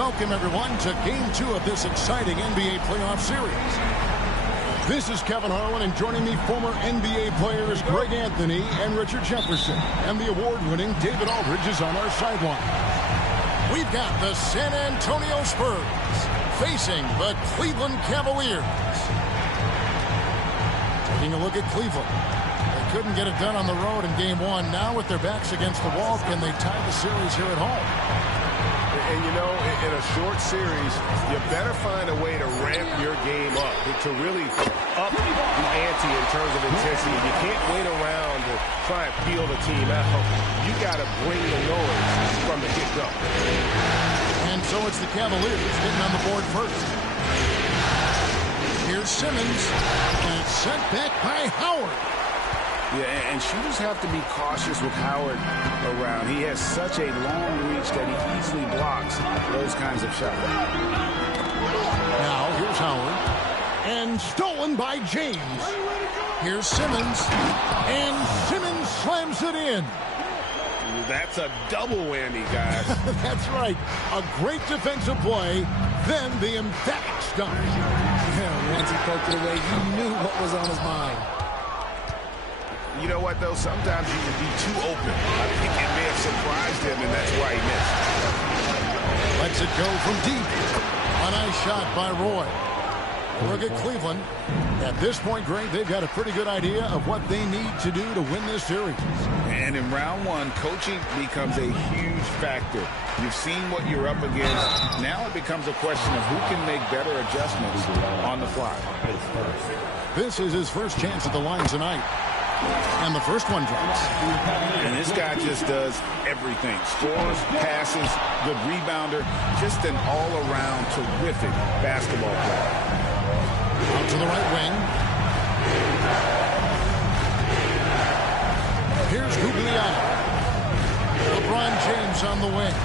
Welcome, everyone, to Game 2 of this exciting NBA playoff series. This is Kevin Harlan, and joining me, former NBA players Greg Anthony and Richard Jefferson. And the award-winning David Aldridge is on our sideline. We've got the San Antonio Spurs facing the Cleveland Cavaliers. Taking a look at Cleveland. They couldn't get it done on the road in Game 1. Now with their backs against the wall, can they tie the series here at home? And, you know, in a short series, you better find a way to ramp your game up, to really up the ante in terms of intensity. You can't wait around to try and feel the team out. You got to bring the noise from the get-go. And so it's the Cavaliers getting on the board first. Here's Simmons, and it's sent back by Howard. Yeah, and shooters have to be cautious with Howard around. He has such a long reach that he easily blocks those kinds of shots. Now, here's Howard. And stolen by James. Here's Simmons. And Simmons slams it in. That's a double whammy, guys. That's right. A great defensive play, then the emphatic stop. Yeah, once he poked it away, you knew what was on his mind. You know what, though? Sometimes you can be too open. I think it may have surprised him, and that's why he missed. Lets it go from deep. A nice shot by Roy. Look at Cleveland. At this point, Greg, they've got a pretty good idea of what they need to do to win this series. And in round one, coaching becomes a huge factor. You've seen what you're up against. Now it becomes a question of who can make better adjustments on the fly. This is his first chance at the line tonight. And the first one drops. And this guy just does everything. Scores, passes, good rebounder. Just an all-around terrific basketball player. Out to the right wing. Here's Guglielmo. LeBron James on the wing.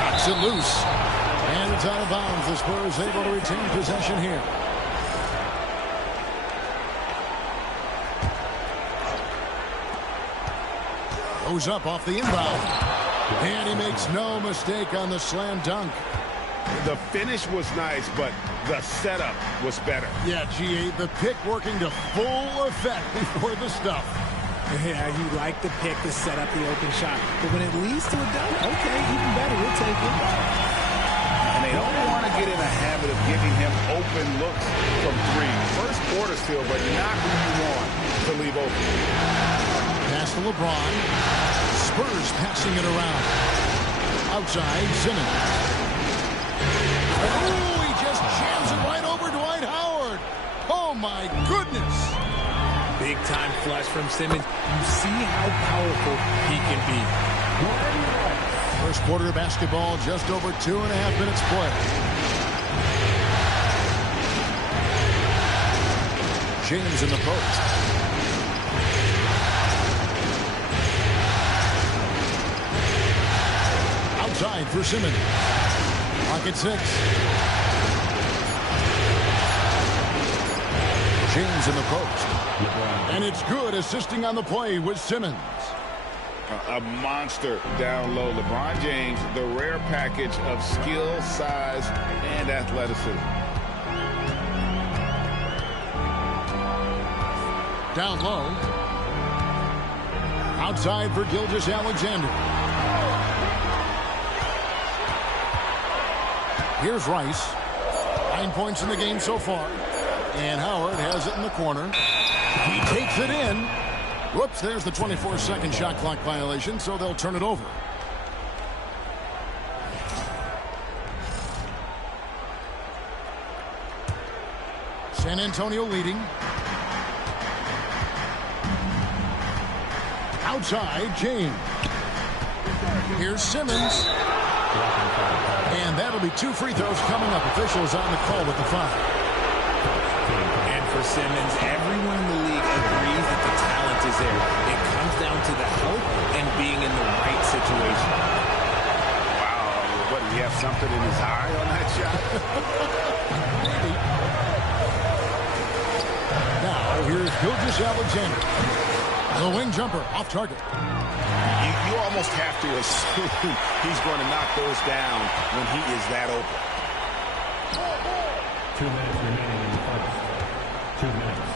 Knocks it loose. And it's out of bounds. The Spurs able to retain possession here. Goes up off the inbound. And he makes no mistake on the slam dunk. The finish was nice, but the setup was better. Yeah, G.A., the pick working to full effect before the stuff. Yeah, you like the pick to set up the open shot. But when it leads to a dunk, okay, even better, we'll take it. And they don't want to get in a habit of giving him open looks from three. First quarter still, but not who you want to leave open. Pass to LeBron. Spurs passing it around. Outside, Simmons. Oh, he just jams it right over Dwight Howard. Oh, my goodness. Big-time flush from Simmons. You see how powerful he can be. First quarter of basketball, just over 2.5 minutes play. James in the post. Outside for Simmons. Clock at 6. James in the post. And it's good, assisting on the play with Simmons. A monster down low. LeBron James, the rare package of skill, size, and athleticism. Down low. Outside for Gilgeous-Alexander. Here's Rice. 9 points in the game so far. And Howard has it in the corner. He takes it in. Whoops, there's the 24-second shot clock violation, so they'll turn it over. San Antonio leading. Outside, James. Here's Simmons. And that'll be 2 free throws coming up. Officials on the call with the foul. And for Simmons, everyone in the league agrees that the talent is there. It comes down to the help and being in the right situation. Wow, what, do you have something in his eye on that shot? Maybe. Now, here's Gilgeous-Alexander. The wing jumper off target. You almost have to assume he's going to knock those down when he is that open. 2 minutes remaining in the first. 2 minutes.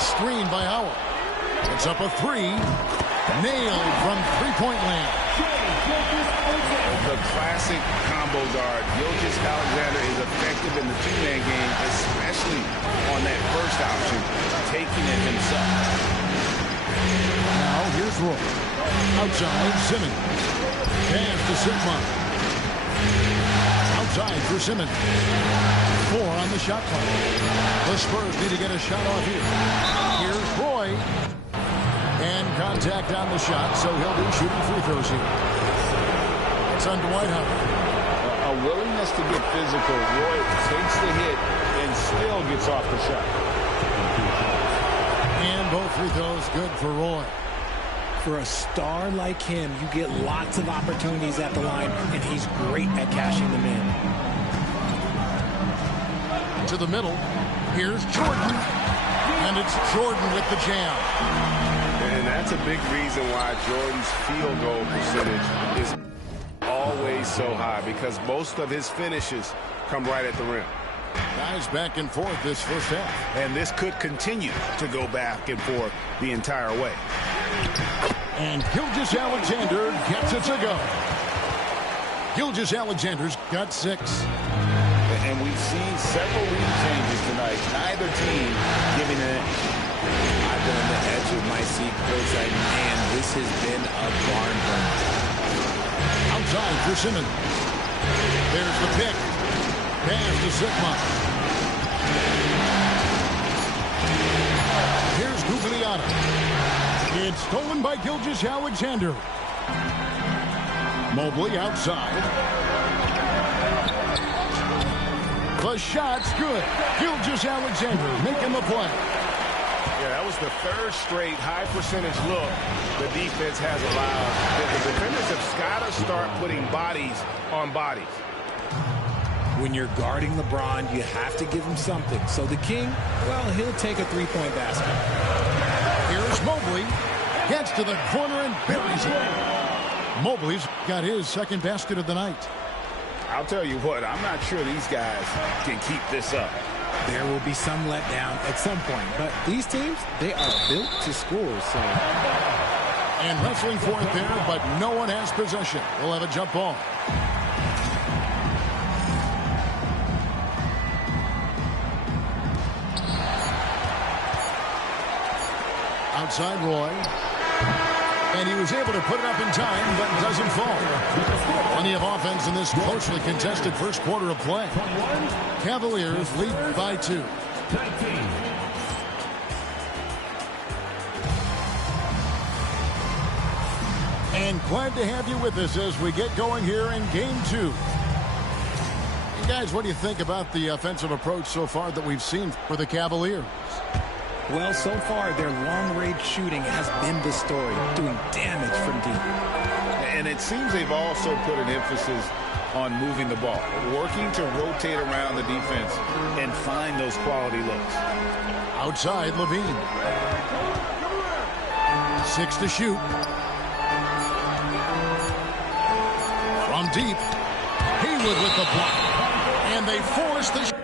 Screen by Howard. It's up a three. Nailed from three-point land. The classic combo guard. Gilgeous-Alexander is effective in the two-man game, especially on that first option, taking it himself. Now here's Roy. Outside, Simmons. Pass to Sigma. Outside for Simmons. 4 on the shot clock. The Spurs need to get a shot off here. Here's Roy. And contact on the shot, so he'll be shooting free throws here. It's on Dwight Howard. A willingness to get physical. Roy takes the hit and still gets off the shot. And both free throws good for Roy. For a star like him, you get lots of opportunities at the line, and he's great at cashing them in. To the middle. Here's Jordan. And it's Jordan with the jam. And that's a big reason why Jordan's field goal percentage is always so high, because most of his finishes come right at the rim. Guys back and forth this first half. And this could continue to go back and forth the entire way. And Gilgeous-Alexander gets it to go. Gilgeous-Alexander's got 6. And we've seen several lead changes tonight. Neither team giving an inch. I've been on the edge of my seat, Coach. Man, this has been a barn burner. Outside for Simmons. There's the pick. Pass to Sigma. Here's Gugliotta. It's stolen by Gilgeous-Alexander. Mobley outside. The shot's good. Gilgeous-Alexander making the play. Yeah, that was the third straight high percentage look the defense has allowed. The defenders have got to start putting bodies on bodies. When you're guarding LeBron, you have to give him something. So the King, well, he'll take a three-point basket. Here's Mobley. Gets to the corner and buries it. Mobley's got his second basket of the night. I'll tell you what, I'm not sure these guys can keep this up. There will be some letdown at some point, but these teams, they are built to score. So, and wrestling for it there, but no one has possession. We'll have a jump ball. Outside Roy. And he was able to put it up in time, but doesn't fall. Plenty of offense in this closely contested first quarter of play. Cavaliers lead by 2. And glad to have you with us as we get going here in Game 2. And guys, what do you think about the offensive approach so far that we've seen for the Cavaliers? well, so far, their long-range shooting has been the story, doing damage from deep. And it seems they've also put an emphasis on moving the ball, working to rotate around the defense and find those quality looks. Outside, Levine. 6 to shoot. From deep, Haywood with the block. And they force the shot.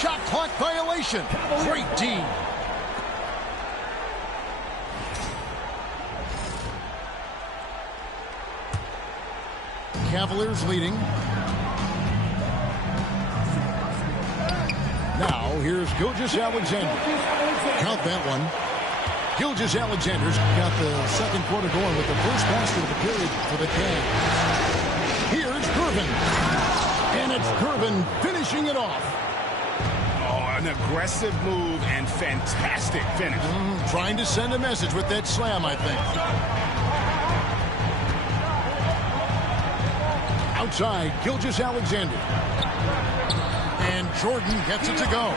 Shot clock violation. Great D. Cavaliers leading. Now here's Gilgeous-Alexander. Count that one. Gilgeous-Alexander's got the second quarter going with the first basket of the period for the Cavs. Here's Gervin. And it's Gervin finishing it off. An aggressive move and fantastic finish. Trying to send a message with that slam, I think. Outside, Gilgeous-Alexander. And Jordan gets it to go.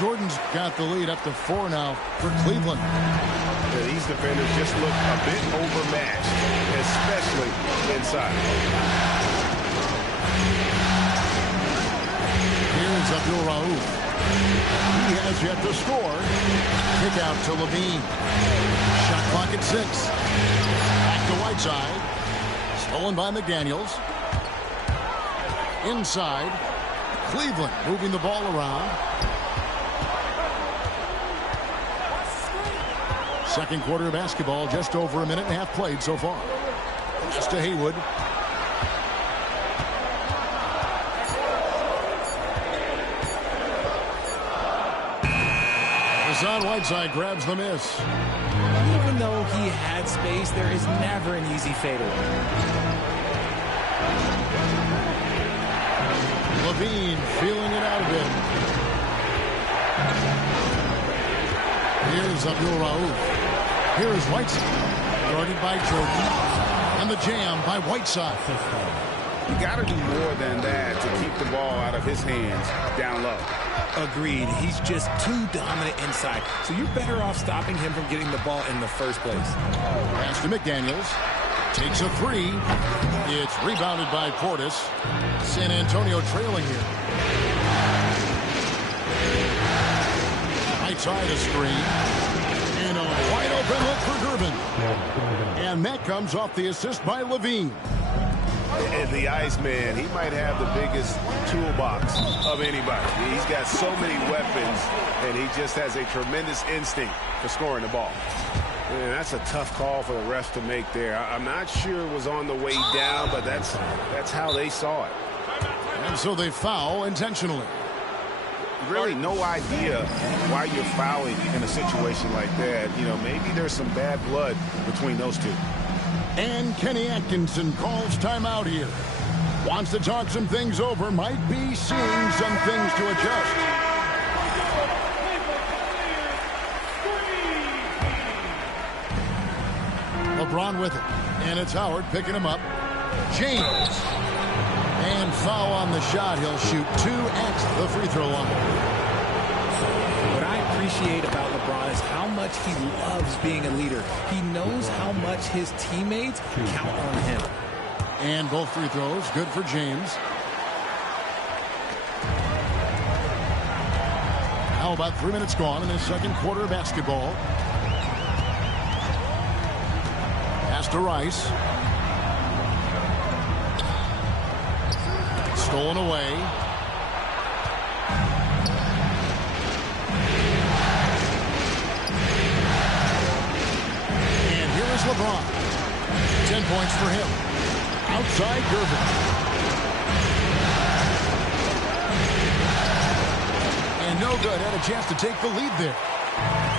Jordan's got the lead up to 4 now for Cleveland. Yeah, these defenders just look a bit overmatched, especially inside. Here's Abdul Rauf. He has yet to score. Kick out to Levine. Shot clock at 6. Back to Whiteside. Stolen by McDaniels. Inside. Cleveland moving the ball around. Second quarter of basketball, just over a minute and a half played so far. Pass to Haywood. Hassan Whiteside grabs the miss. Even though he had space, there is never an easy fadeaway. Levine feeling it out a bit. Here's Abdul Rauf. Here is Whiteside. Guarded by Jordan. And the jam by Whiteside. You got to do more than that to keep the ball out of his hands down low. Agreed. He's just too dominant inside. So you're better off stopping him from getting the ball in the first place. Pass to McDaniels. Takes a 3. It's rebounded by Portis. San Antonio trailing here. Right side a screen. And a wide open look for Durbin. And that comes off the assist by Levine. And the Iceman, he might have the biggest toolbox of anybody. He's got so many weapons, and he just has a tremendous instinct for scoring the ball. Man, that's a tough call for the refs to make there. I'm not sure it was on the way down, but that's how they saw it. And so they foul intentionally. Really no idea why you're fouling in a situation like that. You know, maybe there's some bad blood between those two. And Kenny Atkinson calls timeout here. Wants to talk some things over. Might be seeing some things to adjust. LeBron with it. And it's Howard picking him up. James. And foul on the shot. He'll shoot 2 at the free throw line. What I appreciate about LeBron is how much he loves being a leader. He knows how much his teammates count on him. And both free throws good for James. Now about 3 minutes gone in the second quarter of basketball. Pass to Rice. Stolen away. And here is LeBron. 10 points for him. Outside Durbin. And no good. Had a chance to take the lead there.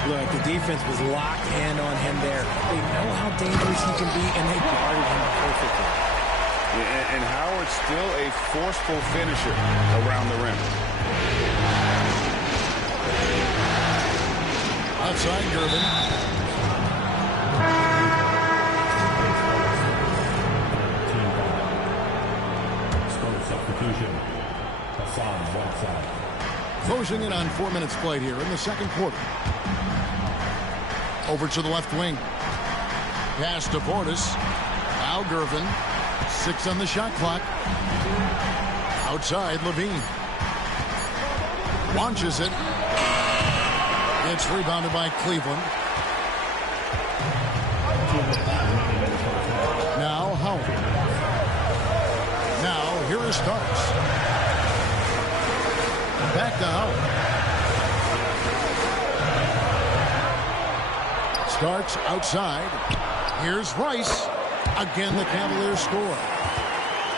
Look, the defense was locked in on him there. They know how dangerous he can be, and they guarded him perfectly. Yeah, and Howard's still a forceful finisher around the rim. Outside Durbin. Substitution. Hassan Whiteside. Closing in on 4 minutes played here in the second quarter. Over to the left wing. Pass to Portis. Al Gervin. 6 on the shot clock. Outside Levine. Launches it. It's rebounded by Cleveland. Now Howard. Now here is Starks. Back to Howard. Starks outside. Here's Rice. Again, the Cavaliers score.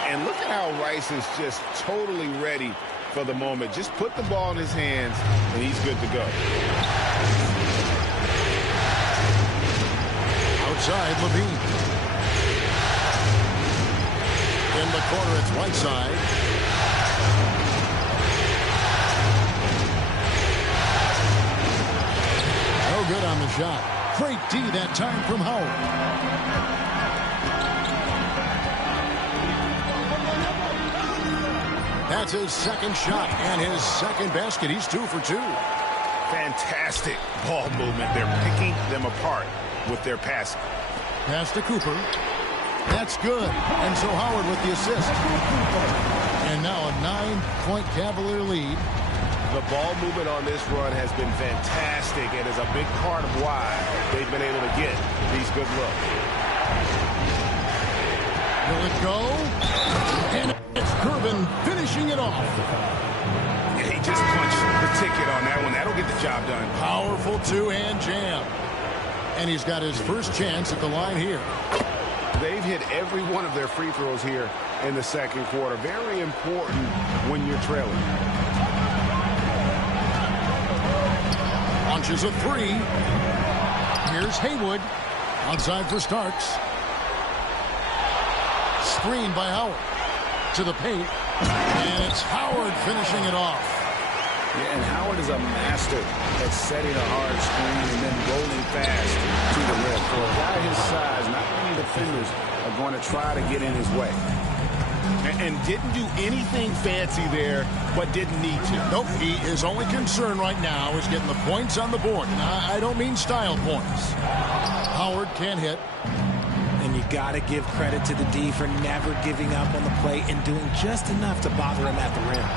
And look at how Rice is just totally ready for the moment. Just put the ball in his hands, and he's good to go. Outside, Levine. In the corner, it's Whiteside. No good on the shot. Great D that time from Howard. That's his second shot and his second basket. He's 2 for 2. Fantastic ball movement. They're picking them apart with their passing. Pass to Cooper. That's good. And so Howard with the assist. And now a 9-point Cavalier lead. The ball movement on this run has been fantastic and is a big part of why they've been able to get these good looks. Will it go? And it's Durbin finishing it off. Yeah, he just punched the ticket on that one. That'll get the job done. Powerful two-hand jam. And he's got his first chance at the line here. They've hit every one of their free throws here in the second quarter. Very important when you're trailing. Launches a three. Here's Haywood. Outside for Starks. Screen by Howard. To the paint. And it's Howard finishing it off. Yeah, and Howard is a master at setting a hard screen and then rolling fast to the rim. For a guy his size, not many defenders are going to try to get in his way. And didn't do anything fancy there, but didn't need to. Nope, his only concern right now is getting the points on the board. And I don't mean style points. Howard can't hit. And you got to give credit to the D for never giving up on the play and doing just enough to bother him at the rim.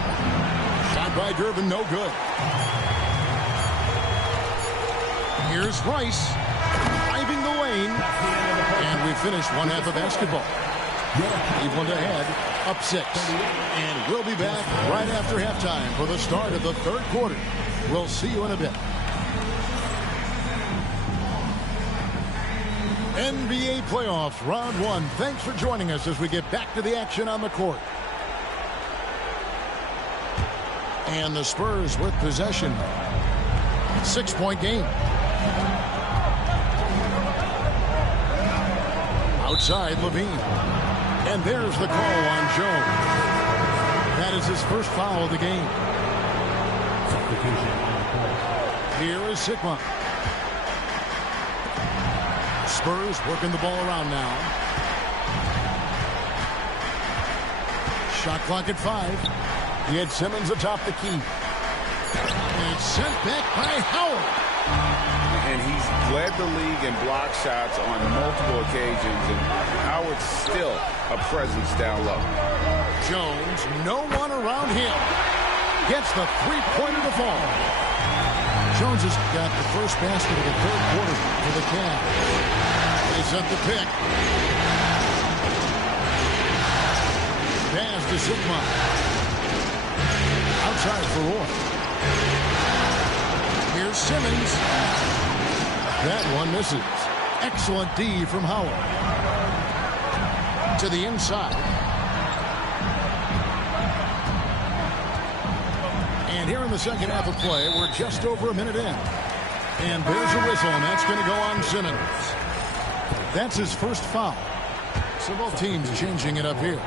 Shot by Durbin, no good. Here's Rice. Driving the lane. And we finished one half of basketball. Cleveland ahead, up 6. And we'll be back right after halftime for the start of the third quarter. We'll see you in a bit. NBA playoffs, round 1. Thanks for joining us as we get back to the action on the court. And the Spurs with possession. 6-point game. Outside, Levine. And there's the call on Jones. That is his first foul of the game. Here is Sigma. Spurs working the ball around now. Shot clock at 5. He had Simmons atop the key. And it's sent back by Howard. And he's led the league in block shots on multiple occasions. And Howard's still a presence down low. Jones, no one around him. Gets the three-pointer to fall. Jones has got the first basket of the third quarter for the Cavs. They set the pick. Pass to Sigma. Outside for Roy. Here's Simmons. That one misses. Excellent D from Howard. To the inside. And here in the second half of play, we're just over a minute in. And there's a whistle, and that's going to go on Simmons. That's his first foul. So both teams changing it up here.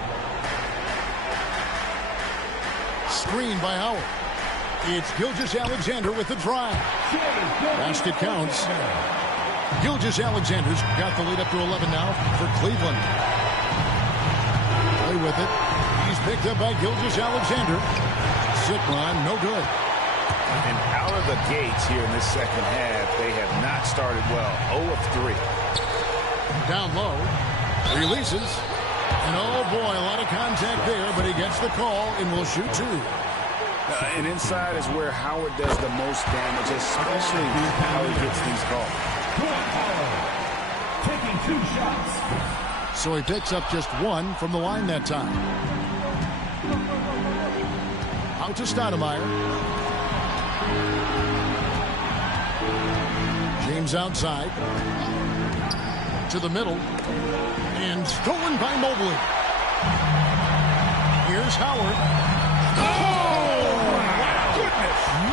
Screen by Howard. It's Gilgeous-Alexander with the drive. Basket counts. Gilgeous-Alexander's got the lead up to 11 now for Cleveland. Play with it. He's picked up by Gilgeous-Alexander. Sigma, no good. And out of the gates here in this second half, they have not started well. 0 of 3. Down low. Releases. And oh boy, a lot of contact there, but he gets the call and will shoot 2. And inside is where Howard does the most damage, especially how he gets these calls. Taking 2 shots. So he picks up just 1 from the line that time. Out to Stoudemire. James outside. To the middle. And stolen by Mobley. Here's Howard.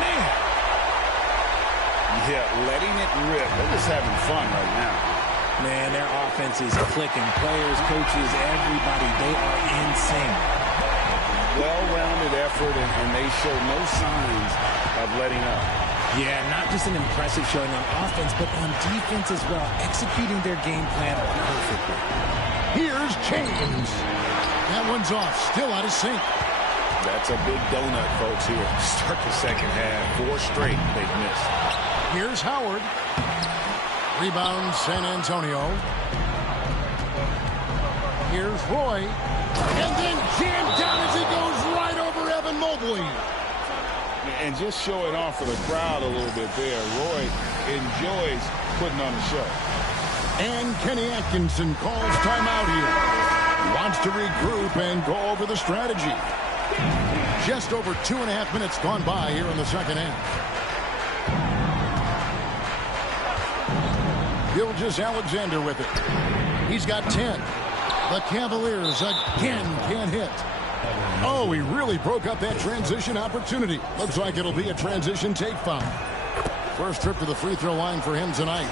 Man. Yeah, letting it rip. They're just having fun right now. Man, their offense is clicking. Players, coaches, everybody, they are in sync. Well-rounded effort, and they show no signs of letting up. Yeah, not just an impressive showing on offense, but on defense as well, executing their game plan perfectly. Here's James. That one's off, still out of sync. That's a big donut, folks, here. Start the second half. 4 straight they've missed. Here's Howard. Rebound, San Antonio. Here's Roy. And then jammed down as he goes right over Evan Mobley. And just showing off for the crowd a little bit there. Roy enjoys putting on a show. And Kenny Atkinson calls timeout here. Wants to regroup and go over the strategy. Just over 2.5 minutes gone by here in the second half. Gilgeous-Alexander with it. He's got 10. The Cavaliers again can't hit. Oh, he really broke up that transition opportunity. Looks like it'll be a transition take foul. First trip to the free throw line for him tonight.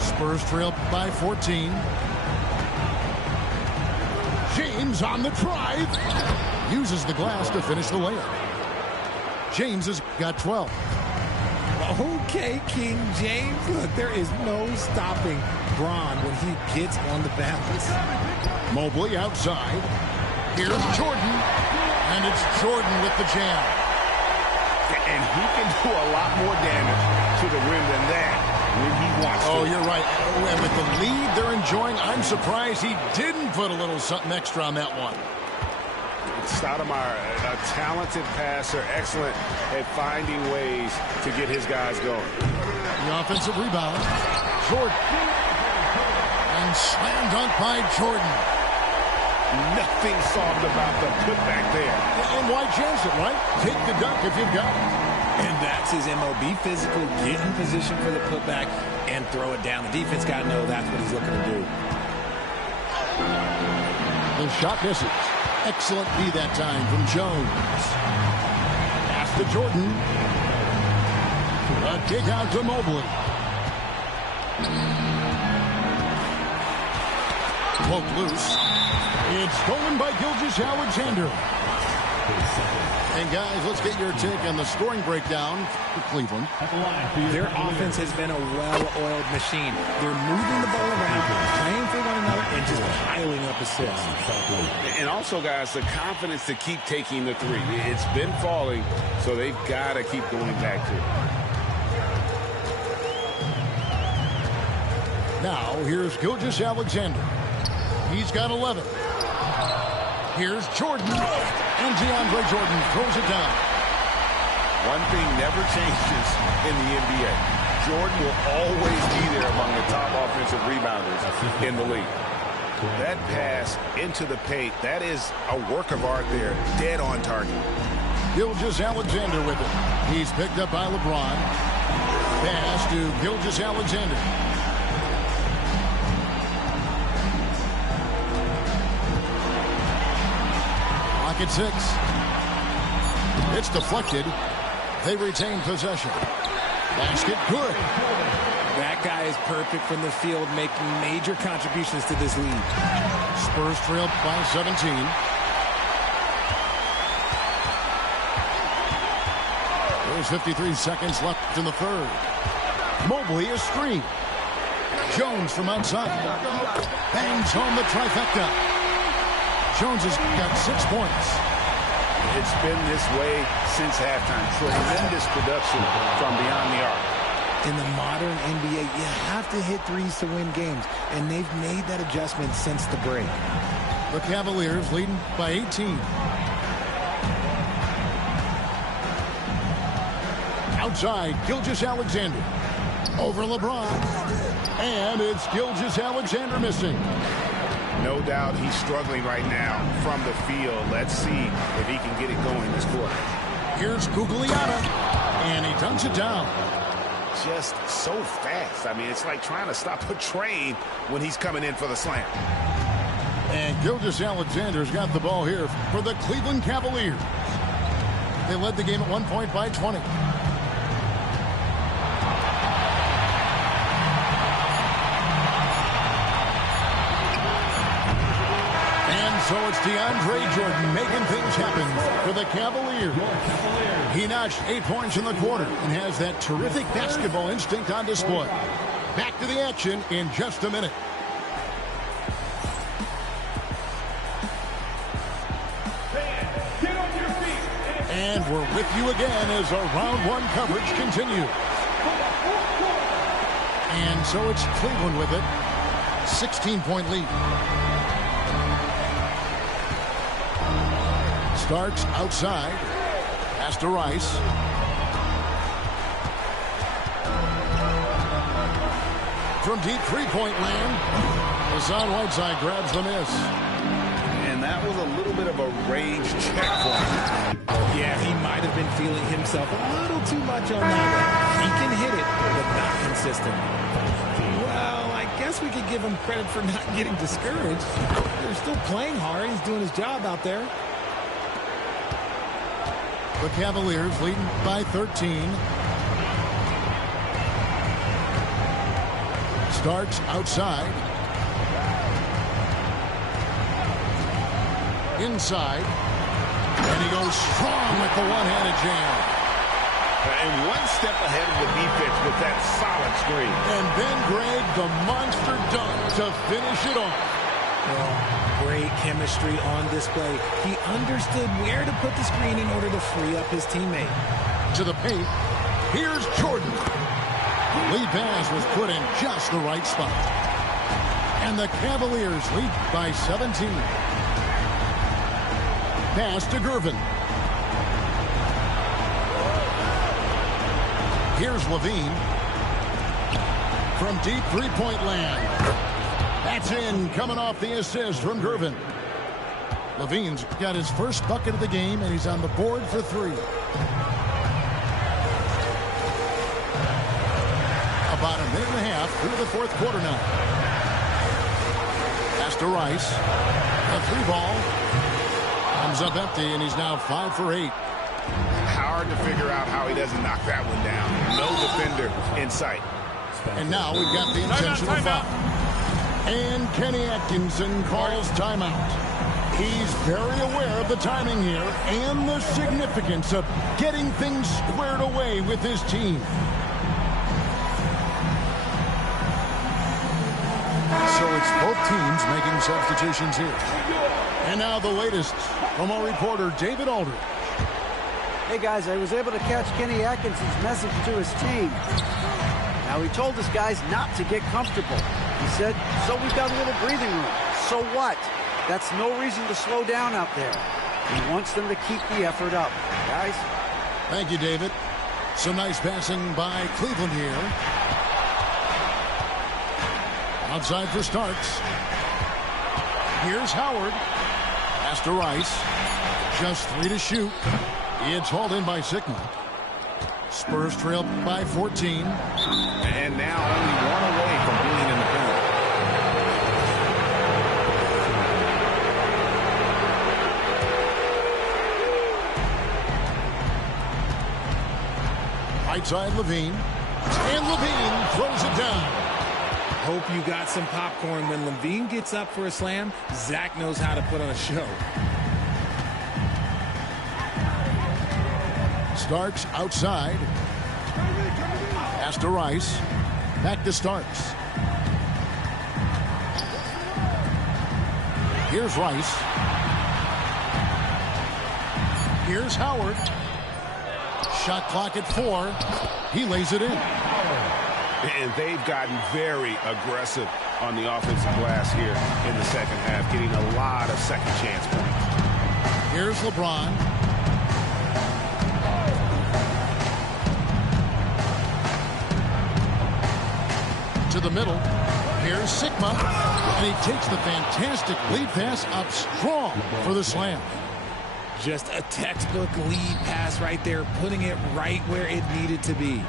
Spurs trail by 14. James on the drive. Uses the glass to finish the layup. James has got 12. Okay, King James. Look, there is no stopping Bron when he gets on the balance. Mobley outside. Here's Jordan. And it's Jordan with the jam. And he can do a lot more damage to the rim than that when he wants to. Oh, you're right. And with the lead they're enjoying, I'm surprised he didn't put a little something extra on that one. Stoudemire, a talented passer, excellent at finding ways to get his guys going. The offensive rebound. Jordan. And slam dunk by Jordan. Nothing soft about the putback there. And why chance it, right? Take the dunk if you've got it. And that's his MO. Be physical, get in position for the putback, and throw it down. The defense got to know that's what he's looking to do. The shot misses. Excellent D that time from Jones. Pass to Jordan. A kick out to Mobley. Poked loose. It's stolen by Gilgeous-Alexander. And guys, let's get your take on the scoring breakdown for Cleveland. Their offense has been a well-oiled machine. They're moving the ball around, playing for one another, and just piling up assists. And also, guys, the confidence to keep taking the three. It's been falling, so they've got to keep going back to it. Now, here's Gilgeous-Alexander. He's got 11. Here's Jordan. And DeAndre Jordan throws it down. One thing never changes in the NBA. Jordan will always be there among the top offensive rebounders in the league. That pass into the paint, that is a work of art there. Dead on target. Gilgeous-Alexander with it. He's picked up by LeBron. Pass to Gilgeous-Alexander. At 6. It's deflected. They retain possession. Basket good. That guy is perfect from the field, making major contributions to this lead. Spurs trail by 17. There's 53 seconds left in the third. Mobley is screen. Jones from outside. Bangs home the trifecta. Jones has got 6 points. It's been this way since halftime. Tremendous production from beyond the arc. In the modern NBA, you have to hit threes to win games, and they've made that adjustment since the break. The Cavaliers leading by 18. Outside, Gilgeous-Alexander. Over LeBron. And it's Gilgeous-Alexander missing. No doubt he's struggling right now from the field. Let's see if he can get it going this quarter. Here's Gugliotta, and he dunks it down. Just so fast. I mean, it's like trying to stop a train when he's coming in for the slam. And Gilgeous-Alexander's got the ball here for the Cleveland Cavaliers. They led the game at 1 point by 20. So it's DeAndre Jordan making things happen for the Cavaliers. He notched 8 points in the quarter and has that terrific basketball instinct on display. Back to the action in just a minute. And we're with you again as our round one coverage continues. And so it's Cleveland with it. 16-point lead. Starks outside. Pass to Rice. From deep three-point land, Hassan Whiteside grabs the miss. And that was a little bit of a range check for him. Yeah, he might have been feeling himself a little too much on that one. He can hit it, but not consistent. Well, I guess we could give him credit for not getting discouraged. They're still playing hard. He's doing his job out there. The Cavaliers leading by 13. Starks outside. Inside. And he goes strong with the one-handed jam. And one step ahead of the defense with that solid screen. And then Greg, the monster dunk to finish it off. Well, great chemistry on display. He understood where to put the screen in order to free up his teammate. To the paint. Here's Jordan. The lead pass was put in just the right spot. And the Cavaliers lead by 17. Pass to Gervin. Here's Levine. From deep three-point land. That's in, coming off the assist from Gervin. Levine's got his first bucket of the game, and he's on the board for three. About a minute and a half through the fourth quarter now. Pass to Rice. A three ball. Comes up empty, and he's now 5 for 8. Hard to figure out how he doesn't knock that one down. No defender in sight. And now we've got the intentional foul. And Kenny Atkinson calls timeout. He's very aware of the timing here and the significance of getting things squared away with his team. So it's both teams making substitutions here. And now the latest from our reporter, David Aldridge. Hey guys, I was able to catch Kenny Atkinson's message to his team. Now he told his guys not to get comfortable. He said, so we've got a little breathing room. So what? That's no reason to slow down out there. He wants them to keep the effort up. Guys? Thank you, David. Some nice passing by Cleveland here. Outside for Starks. Here's Howard. Pass to Rice. Just 3 to shoot. It's hauled in by Sigma. Spurs trail by 14. And now only one away from being in the penalty. Outside Levine. And Levine throws it down. Hope you got some popcorn. When Levine gets up for a slam, Zach knows how to put on a show. Starks outside. Pass to Rice. Back to Starks. Here's Rice. Here's Howard. Shot clock at 4. He lays it in. And they've gotten very aggressive on the offensive glass here in the second half, getting a lot of second chance points. Here's LeBron. To the middle. Here's Sigma. And he takes the fantastic lead pass up strong for the slam. Just a textbook lead pass right there, putting it right where it needed to be.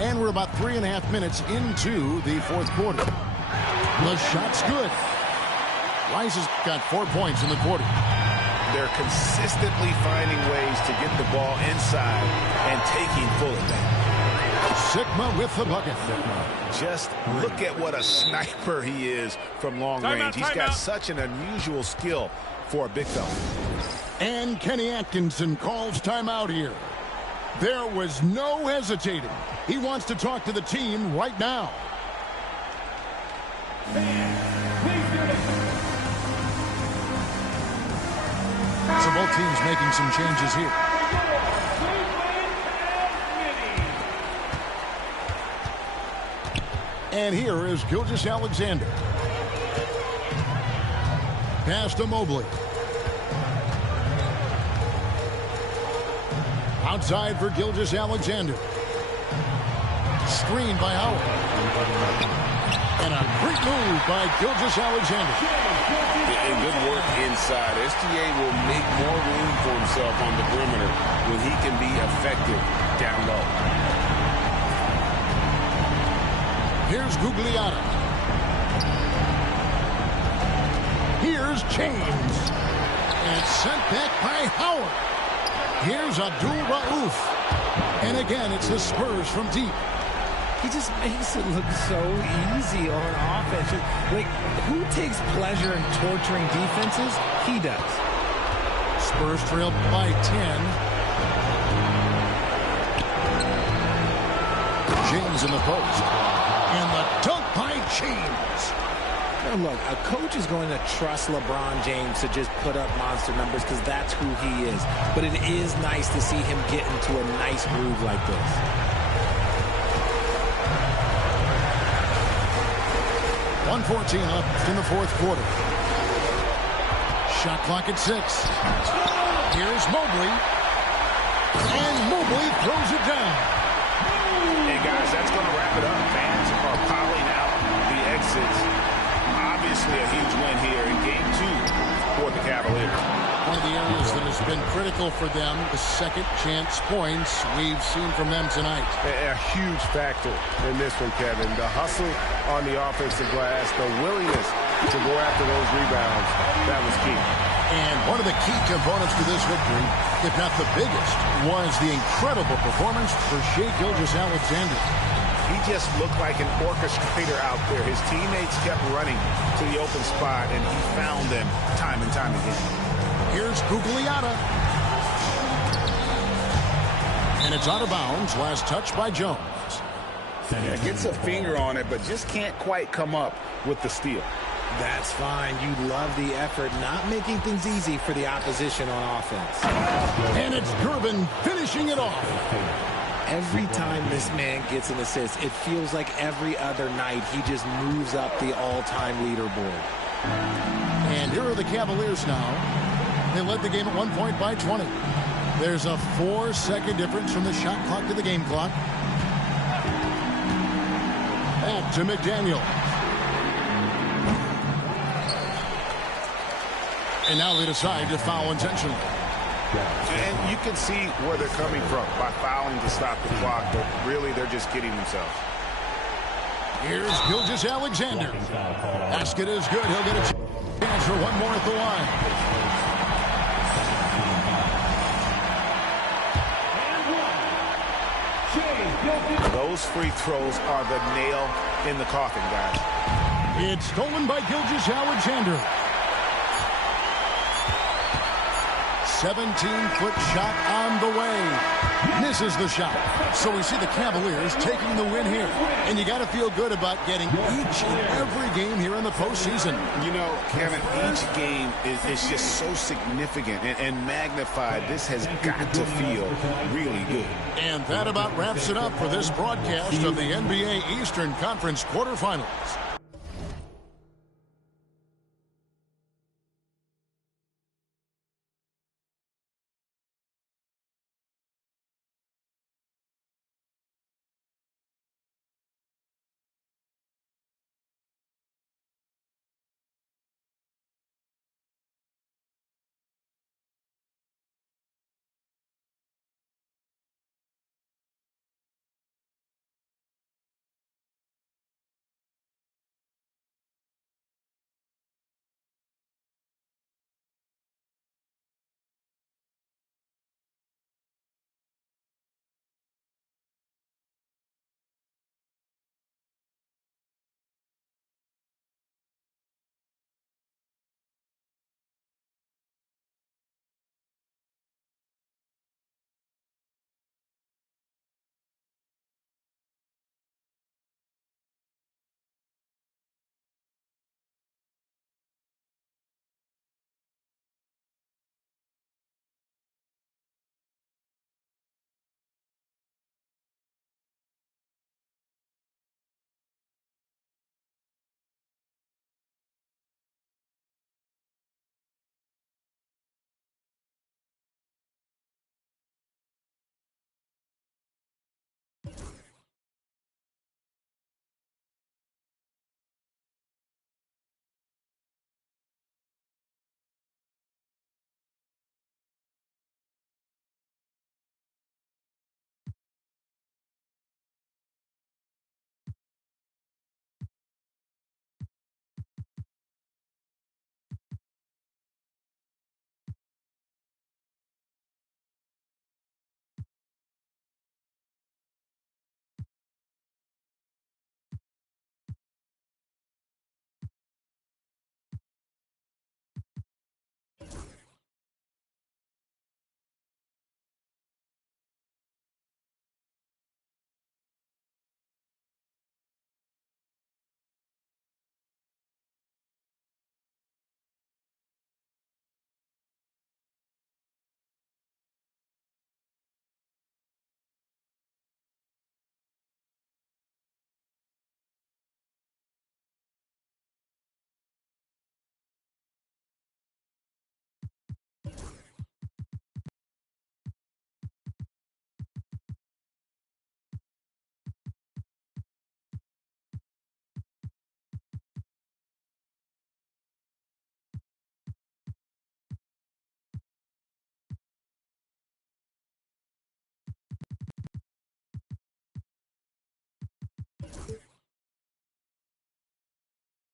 And we're about 3.5 minutes into the fourth quarter. The shot's good. Rice has got 4 points in the quarter. They're consistently finding ways to get the ball inside and taking full advantage. Sigma with the bucket. Just look at what a sniper he is from long range. He's got such an unusual skill for a big fella. And Kenny Atkinson calls timeout here. There was no hesitating. He wants to talk to the team right now. So both teams making some changes here. And here is Gilgeous-Alexander. Pass to Mobley. Outside for Gilgeous-Alexander. Screen by Howard. And a great move by Gilgeous-Alexander. And good work inside. SGA will make more room for himself on the perimeter when he can be effective down low. Here's Gugliotta. Here's James. And sent back by Howard. Here's Abdul Rauf. And again, it's the Spurs from deep. He just makes it look so easy on offense. Like, who takes pleasure in torturing defenses? He does. Spurs trail by 10. James in the post. And the dunk by James. Now look, a coach is going to trust LeBron James to just put up monster numbers because that's who he is. But it is nice to see him get into a nice groove like this. 1:14 left in the fourth quarter. Shot clock at 6. Here's Mobley. And Mobley throws it down. Hey, guys, that's going to wrap it up. Fans are piling out the exits. Obviously a huge win here in Game 2 for the Cavaliers. One of the areas that has been critical for them, the second chance points we've seen from them tonight. A huge factor in this one, Kevin. The hustle on the offensive glass, the willingness to go after those rebounds, that was key. And one of the key components to this victory, if not the biggest, was the incredible performance for Shai Gilgeous-Alexander. He just looked like an orchestrator out there. His teammates kept running to the open spot, and he found them time and time again. Here's Gugliotta. And it's out of bounds. Last touch by Jones. Yeah, gets a finger on it, but just can't quite come up with the steal. That's fine. You love the effort, not making things easy for the opposition on offense. And it's Durbin finishing it off. Every time this man gets an assist, it feels like every other night he just moves up the all-time leaderboard. And here are the Cavaliers now. They led the game at 1 point by 20. There's a 4-second difference from the shot clock to the game clock. Back to McDaniel. And now they decide to foul intentionally. And you can see where they're coming from by fouling to stop the clock, but really they're just kidding themselves. Here's Gilgeous-Alexander. Basket is good. He'll get a chance for one more at the line. Those free throws are the nail in the coffin, guys. It's stolen by Gilgeous-Alexander. 17-foot shot on the way. Misses the shot. So we see the Cavaliers taking the win here. And you got to feel good about getting each and every game here in the postseason. You know, Kevin, each game is just so significant and magnified. This has got to feel really good. And that about wraps it up for this broadcast of the NBA Eastern Conference quarterfinals.